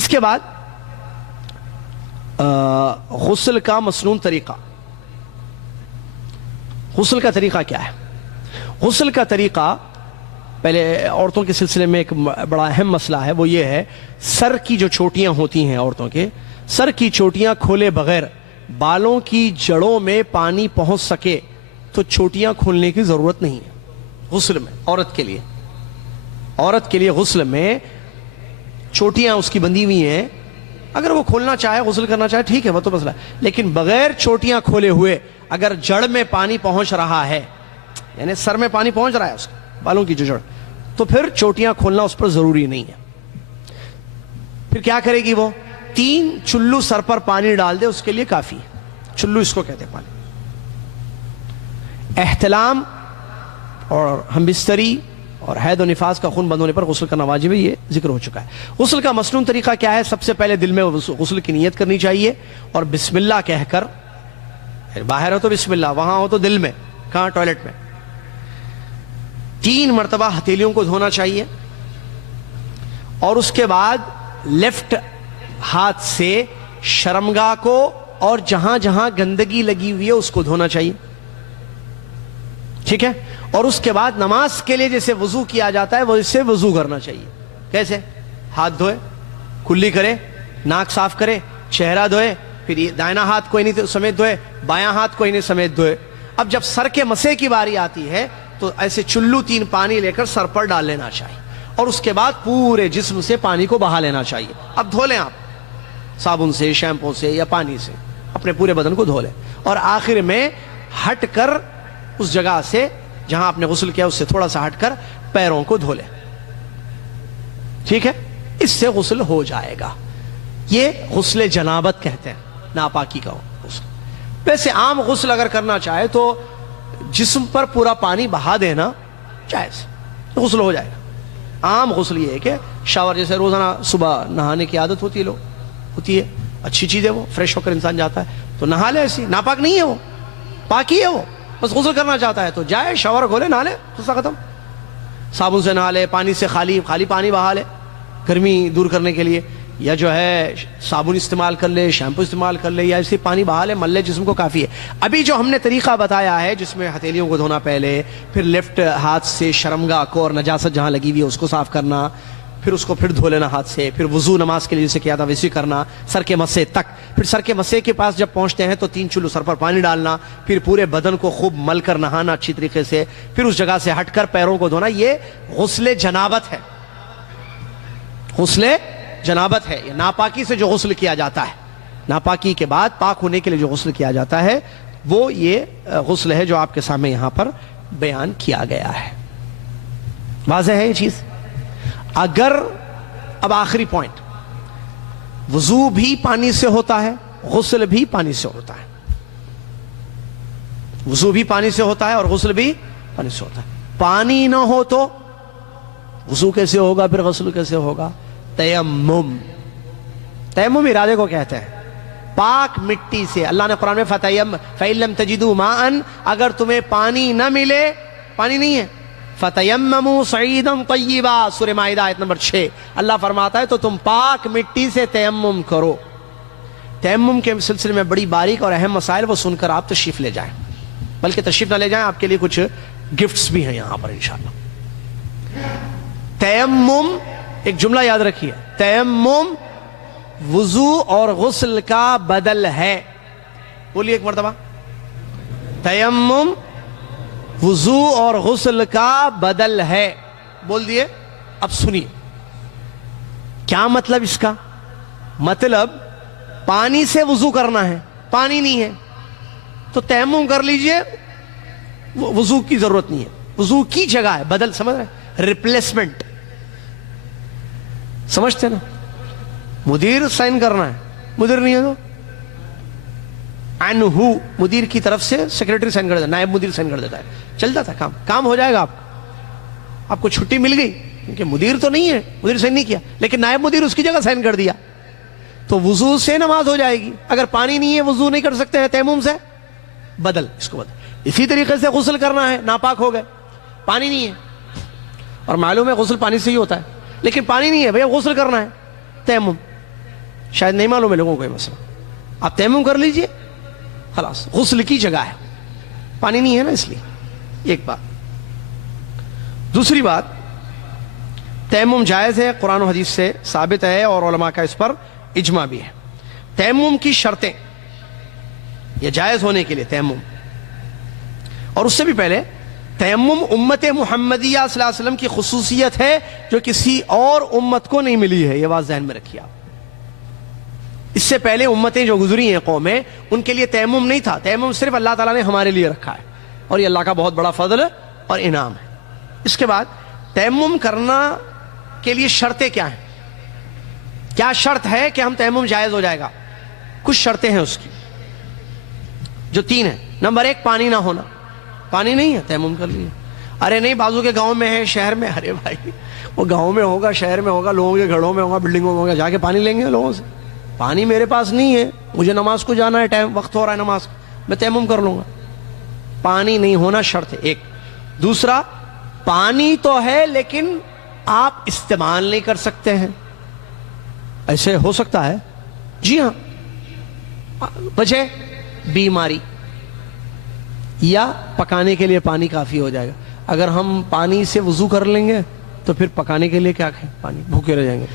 اس کے بعد غسل کا مسنون طریقہ. غسل کا طریقہ کیا ہے؟ غسل کا طریقہ پہلے عورتوں کے سلسلے میں ایک بڑا اہم مسئلہ ہے، وہ یہ ہے سر کی جو چوٹیاں ہوتی ہیں عورتوں کے، سر کی چوٹیاں کھولے بغیر بالوں کی جڑوں میں پانی پہنچ سکے تو چوٹیاں کھولنے کی ضرورت نہیں ہے غسل میں. عورت کے لیے غسل میں چوٹیاں اس کی بندھی ہوئی ہیں، اگر وہ کھولنا چاہے غسل کرنا چاہے ٹھیک ہے، وہ تو مسئلہ ہے، لیکن بغیر چوٹیاں کھولے ہوئے اگر جڑ میں پانی پہنچ رہا ہے، یعنی سر میں پانی پہنچ رہا ہے اس کے بالوں کی جو جڑ، تو پھر چوٹیاں کھولنا اس پر ضروری نہیں ہے. پھر کیا کرے گی؟ وہ 3 چلو سر پر پانی ڈال دے، اس کے لیے کافی ہے. چلو اس کو کہتے ہیں پانی. احتلام اور ہمبستری اور حید و نفاس کا خون بند ہونے پر غسل کرنا واجب ہے، یہ ذکر ہو چکا ہے. غسل کا مسنون طریقہ کیا ہے؟ سب سے پہلے دل میں غسل کی نیت کرنی چاہیے اور بسم اللہ کہہ کر، باہر ہو تو بسم اللہ، وہاں ہو تو دل میں. کہاں؟ ٹوائلٹ میں. 3 مرتبہ ہتھیلیوں کو دھونا چاہیے اور اس کے بعد لیفٹ ہاتھ سے شرمگاہ کو اور جہاں جہاں گندگی لگی ہوئی ہے اس کو دھونا چاہیے. ٹھیک ہے؟ اور اس کے بعد نماز کے لیے جیسے وضو کیا جاتا ہے وہ اس سے وضو کرنا چاہیے. کیسے؟ ہاتھ دھوئے، کلی کرے، ناک صاف کرے، چہرہ دھوئے، پھر یہ دائنا ہاتھ کوئی نہیں سمیت دھوئے، بایاں ہاتھ کوئی نہیں سمیت دھوئے. اب جب سر کے مسے کی باری آتی ہے تو ایسے چلو 3 پانی لے کر سر پر ڈال لینا چاہیے اور اس کے بعد پورے جسم سے پانی کو بہا لینا چاہیے. اب دھو لیں آپ صابن سے، شیمپو سے یا پانی سے، اپنے پورے بدن کو دھو لیں اور آخر میں ہٹ کر اس جگہ سے جہاں آپ نے غسل کیا اس سے تھوڑا سا ہٹ کر پیروں کو دھو لیں. ٹھیک ہے؟ اس سے غسل ہو جائے گا. یہ غسل جنابت کہتے ہیں، ناپاکی کا غسل. ویسے عام غسل اگر کرنا چاہے تو جسم پر پورا پانی بہا دینا جائز، غسل ہو جائے گا. عام غسل یہ ہے کہ شاور، جیسے روزانہ صبح نہانے کی عادت ہوتی ہے، اچھی چیز ہے، وہ فریش ہو کر انسان جاتا ہے تو نہا لے. ایسی ناپاک نہیں ہے، وہ پاکی ہے. وہ بس غسل کرنا چاہتا ہے تو جائے، شاور کھولے، نہا لے، غسل ختم. صابن سے نہا لے، پانی سے خالی پانی بہا لے گرمی دور کرنے کے لیے، یا جو ہے صابن استعمال کر لے، شیمپو استعمال کر لے، یا ایسے پانی بہا لے، مل لے جسم کو، کافی ہے. ابھی جو ہم نے طریقہ بتایا ہے جس میں ہتھیلیوں کو دھونا پہلے، پھر لیفٹ ہاتھ سے شرمگاہ کو اور نجاست جہاں لگی ہوئی ہے اس کو صاف کرنا، پھر اس کو پھر دھو لینا ہاتھ سے، پھر وضو نماز کے لیے جسے کیا تھا ویسے کرنا، سر کے مسے تک. پھر سر کے مسے کے پاس جب پہنچتے ہیں تو 3 چلو سر پر پانی ڈالنا، پھر پورے بدن کو خوب مل کر نہانا اچھی طریقے سے، پھر اس جگہ سے ہٹ کر پیروں کو دھونا. یہ غسل جنابت ہے. غسل جنابت ہے یہ ناپاکی سے جو غسل کیا جاتا ہے، ناپاکی کے بعد پاک ہونے کے لیے جو غسل کیا جاتا ہے وہ یہ غسل ہے جو آپ کے سامنے یہاں پر بیان کیا گیا ہے. واضح ہے یہ چیز؟ اگر اب آخری پوائنٹ، وضو بھی پانی سے ہوتا ہے، غسل بھی پانی سے ہوتا ہے. وضو بھی پانی سے ہوتا ہے اور غسل بھی پانی سے ہوتا ہے. پانی نہ ہو تو وضو کیسے ہوگا، پھر غسل کیسے ہوگا؟ تیمم. تیمم ارادے کو کہتے ہیں، پاک مٹی سے. اللہ نے قرآن میں فَإِن لَمْ تَجِدُوا مَاءً، اگر تمہیں پانی نہ ملے، پانی نہیں ہے، فَتَيَمَّمُوا صَعِيدًا طَيِّبًا، سورہ مائدہ آیت نمبر 6. اللہ فرماتا ہے تو تم پاک مٹی سے تیمم کرو. تیمم کے سلسلے میں بڑی باریک اور اہم مسائل وہ سن کر آپ تشریف لے جائیں، بلکہ تشریف نہ لے جائیں، آپ کے لیے کچھ گفٹس بھی ہیں یہاں پر انشاءاللہ. تیمم، ایک جملہ یاد رکھیے، تیمم وضو اور غسل کا بدل ہے. بولیے ایک مرتبہ، تیمم وضو اور غسل کا بدل ہے. بول دیے. اب سنیے کیا مطلب اس کا. مطلب پانی سے وضو کرنا ہے، پانی نہیں ہے تو تیمم کر لیجئے، وضو کی ضرورت نہیں ہے. وضو کی جگہ ہے، بدل، سمجھ رہے، ریپلیسمنٹ. سمجھتے نا؟ مدیر سائن کرنا ہے، مدیر نہیں ہے تو عنہ، مدیر کی طرف سے سیکریٹری سائن کر دیتا ہے، نائب مدیر سائن کر دیتا ہے، چلتا تھا کام ہو جائے گا. آپ کو چھٹی مل گئی کیونکہ مدیر تو نہیں ہے، مدیر سائن نہیں کیا، لیکن نائب مدیر اس کی جگہ سائن کر دیا تو وضو سے نماز ہو جائے گی. اگر پانی نہیں ہے، وضو نہیں کر سکتے ہیں تیمم سے، بدل، اس کو بدل. اسی طریقے سے غسل کرنا ہے، ناپاک ہو گئے، پانی نہیں ہے، اور معلوم ہے غسل پانی سے ہی ہوتا ہے، لیکن پانی نہیں ہے بھیا، غسل کرنا ہے، تیمم. شاید نہیں معلوم ہے لوگوں کو یہ مسئلہ. آپ تیمم کر لیجئے, خلاص غسل کی جگہ ہے, پانی نہیں ہے نا اس لیے. ایک بات. دوسری بات, تیمم جائز ہے, قرآن و حدیث سے ثابت ہے اور علماء کا اس پر اجماع بھی ہے. تیمم کی شرطیں, یہ جائز ہونے کے لیے تیمم, اور اس سے بھی پہلے تیمم امت محمدیہ صلی اللہ علیہ وسلم کی خصوصیت ہے جو کسی اور امت کو نہیں ملی ہے. یہ بات ذہن میں رکھیے آپ. اس سے پہلے امتیں جو گزری ہیں قومیں, ان کے لیے تیمم نہیں تھا. تیمم صرف اللہ تعالیٰ نے ہمارے لیے رکھا ہے, اور یہ اللہ کا بہت بڑا فضل اور انعام ہے. اس کے بعد تیمم کرنا کے لیے شرطیں کیا ہیں؟ کیا شرط ہے کہ ہم تیمم جائز ہو جائے گا؟ کچھ شرطیں ہیں اس کی, جو 3 ہیں. نمبر 1, پانی نہ ہونا. پانی نہیں ہے, تیمم کر لیے. ارے نہیں, بازو کے گاؤں میں ہے, شہر میں. ارے بھائی, وہ گاؤں میں ہوگا, شہر میں ہوگا, لوگوں کے گھروں میں ہوگا, بلڈنگوں میں ہوگا, جا کے پانی لیں گے لوگوں سے. پانی میرے پاس نہیں ہے, مجھے نماز کو جانا ہے, ٹائم وقت ہو رہا ہے نماز, میں تیمم کر لوں گا. پانی نہیں ہونا شرط ہے ایک. دوسرا, پانی تو ہے لیکن آپ استعمال نہیں کر سکتے ہیں. ایسے ہو سکتا ہے؟ جی ہاں. وجہ بیماری, یا پکانے کے لیے پانی کافی ہو جائے گا. اگر ہم پانی سے وضو کر لیں گے تو پھر پکانے کے لیے کیا کھائیں؟ پانی, بھوکے رہ جائیں گے.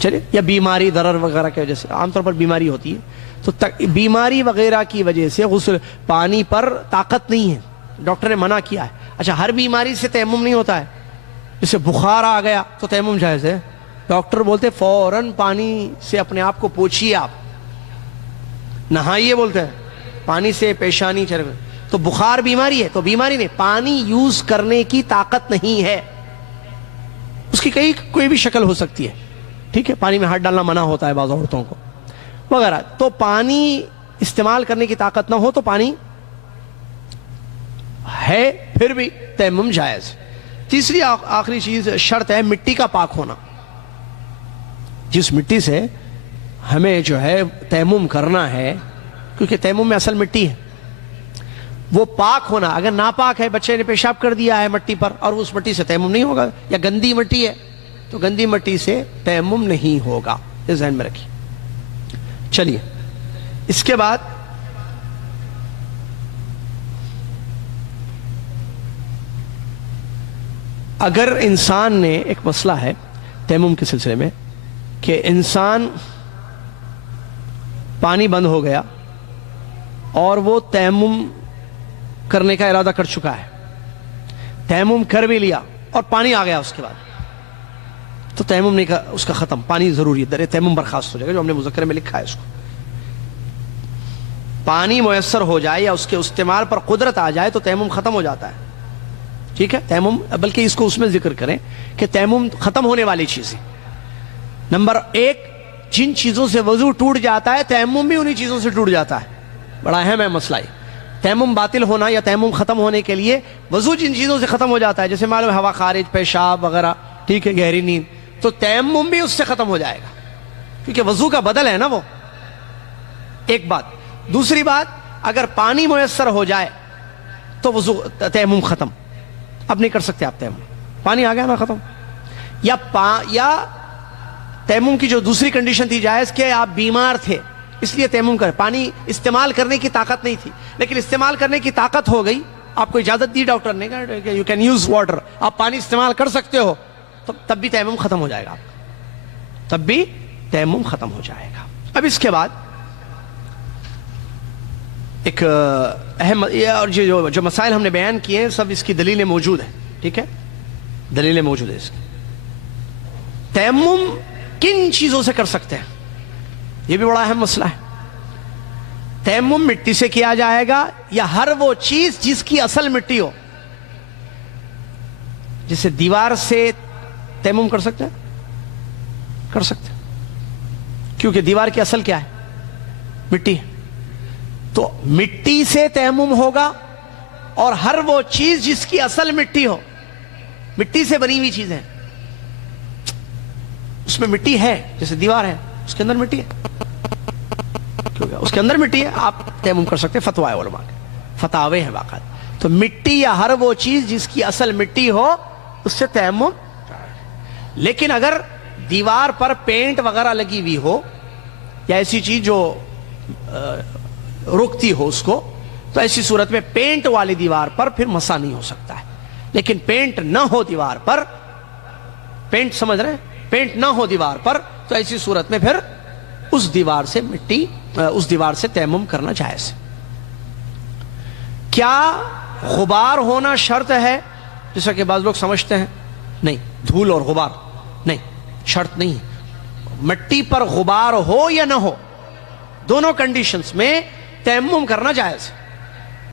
چلیے, یا بیماری ضرر وغیرہ کی وجہ سے, عام طور پر بیماری ہوتی ہے, تو بیماری وغیرہ کی وجہ سے غسل, پانی پر طاقت نہیں ہے, ڈاکٹر نے منع کیا ہے. اچھا, ہر بیماری سے تیمم نہیں ہوتا ہے. جیسے بخار آ گیا تو تیمم جائز ہے, ڈاکٹر بولتے فوراً پانی سے اپنے آپ کو پوچھیے, آپ نہائیے, بولتے ہیں پانی سے پیشانی چرے. تو بخار بیماری ہے, تو بیماری نہیں, پانی یوز کرنے کی طاقت نہیں ہے. اس کی کوئی بھی شکل ہو سکتی ہے, ٹھیک ہے, پانی میں ہاتھ ڈالنا منع ہوتا ہے بعض عورتوں کو وغیرہ. تو پانی استعمال کرنے کی طاقت نہ ہو تو پانی ہے, پھر بھی تیمم جائز. تیسری آخری چیز, شرط ہے مٹی کا پاک ہونا. جس مٹی سے ہمیں جو ہے تیمم کرنا ہے, کیونکہ تیمم میں اصل مٹی ہے, وہ پاک ہونا. اگر ناپاک ہے, بچے نے پیشاب کر دیا ہے مٹی پر, اور اس مٹی سے تیمم نہیں ہوگا, یا گندی مٹی ہے تو گندی مٹی سے تیمم نہیں ہوگا. یہ ذہن میں رکھیے. چلیے, اس کے بعد اگر انسان نے, ایک مسئلہ ہے تیمم کے سلسلے میں, کہ انسان پانی بند ہو گیا اور وہ تیمم کرنے کا ارادہ کر چکا ہے, تیمم کر بھی لیا اور پانی آ گیا اس کے بعد, تو تیمم نہیں, اس کا ختم, پانی ضروری ہے, در تیمم برخاست ہو جائے گا, جو ہم نے مذکرے میں لکھا ہے اس کو. پانی میسر ہو جائے یا اس کے استعمال پر قدرت آ جائے تو تیمم ختم ہو جاتا ہے, ٹھیک ہے. تیمم, بلکہ اس کو اس میں ذکر کریں کہ تیمم ختم ہونے والی چیزیں. نمبر 1, جن چیزوں سے وضو ٹوٹ جاتا ہے تیمم بھی انہی چیزوں سے ٹوٹ جاتا ہے. بڑا اہم ہے مسئلہ یہ. تیمم باطل ہونا یا تیمم ختم ہونے کے لیے وضو جن چیزوں سے ختم ہو جاتا ہے, جیسے معلوم ہے ہوا خارج, پیشاب وغیرہ, ٹھیک ہے, گہری نیند, تو تیمم بھی اس سے ختم ہو جائے گا, کیونکہ وضو کا بدل ہے نا وہ. ایک بات. دوسری بات, اگر پانی میسر ہو جائے تو وضو, تیمم ختم, اب نہیں کر سکتے آپ تیمم, پانی آ گیا نا, ختم. یا تیمم کی جو دوسری کنڈیشن تھی جائز, کہ آپ بیمار تھے اس لیے تیمم کریں, پانی استعمال کرنے کی طاقت نہیں تھی, لیکن استعمال کرنے کی طاقت ہو گئی, آپ کو اجازت دی ڈاکٹر نے کہ یو کین یوز واٹر, آپ پانی استعمال کر سکتے ہو, تو تب بھی تیمم ختم ہو جائے گا آپ کا, تب بھی تیمم ختم ہو جائے گا. اب اس کے بعد ایک اہم, اور جو مسائل ہم نے بیان کیے ہیں سب اس کی دلیلیں موجود ہیں, ٹھیک ہے, دلیلیں موجود ہیں اس کی. تیمم کن چیزوں سے کر سکتے ہیں, یہ بھی بڑا اہم مسئلہ ہے. تیمم مٹی سے کیا جائے گا یا ہر وہ چیز جس کی اصل مٹی ہو. جسے دیوار سے تیمم کر سکتے ہیں, کر سکتے ہیں, کیونکہ دیوار کی اصل کیا ہے, مٹی ہے. تو مٹی سے تیمم ہوگا, اور ہر وہ چیز جس کی اصل مٹی ہو. مٹی سے بنی ہوئی چیزیں, اس میں مٹی ہے, جیسے دیوار ہے اس کے اندر مٹی ہے, کیونکہ اس کے اندر مٹی ہے, آپ تیمم کر سکتے ہیں. فتوی علماء کے فتاوے ہیں واقعات. تو مٹی یا ہر وہ چیز جس کی اصل مٹی ہو اس سے تیمم. لیکن اگر دیوار پر پینٹ وغیرہ لگی ہوئی ہو یا ایسی چیز جو رکتی ہو اس کو, تو ایسی صورت میں پینٹ والی دیوار پر پھر مسا نہیں ہو سکتا ہے. لیکن پینٹ نہ ہو دیوار پر, پینٹ سمجھ رہے ہیں, پینٹ نہ ہو دیوار پر, تو ایسی صورت میں پھر اس دیوار سے مٹی, اس دیوار سے تیمم کرنا جائز ہے. کیا غبار ہونا شرط ہے, جیسا کہ بعض لوگ سمجھتے ہیں؟ نہیں, دھول اور غبار نہیں, شرط نہیں ہے. مٹی پر غبار ہو یا نہ ہو, دونوں کنڈیشنز میں تیمم کرنا جائز ہے.